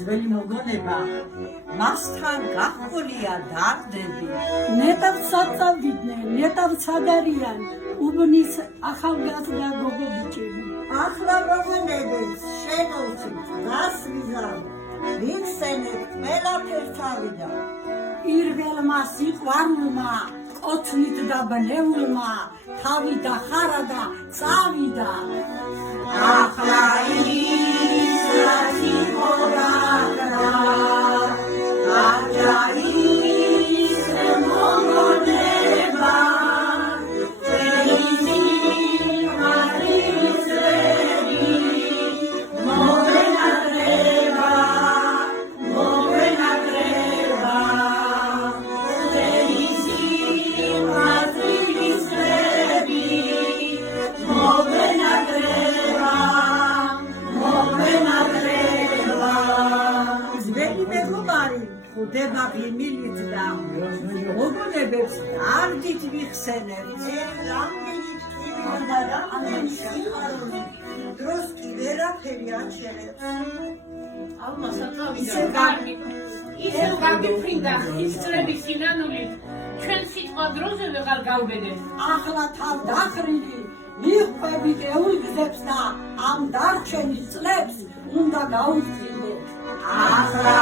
ძველი მოგონება მასთან გაყოლია დარდები ნეტავს საწავდნენ ნეტავს ადარიან უბნის ახალგაზრდა გოგობიჭები ახლა მოგონებებს შეგავსით გასვიზარ ვიხსენებთ ყველაფერს ავიდა პირველმა სიყვარულმა კოცნით და ბნეულმა თავი დახარა და წავიდა ახლა ის რაც მოგაგდა აჯარის მოგონება ხდება ღიმილით და მოგონებებს დარდით ვიხსენებთ რამდენი თვილი და რამდენი სიხარული დროს კი ვერაფერი აჩერებს ალმა სათავიდან გარმი ისევ გაგიფრინდა ის წლების სინანულით ჩვენ სიტყვა დროზე ვეღარ გავბედეთ ახლა თავ დახრილი მიხვებით ეულგზებს და ამ დარჩენის წლებს უნდა გაუწყიდეთ ახლა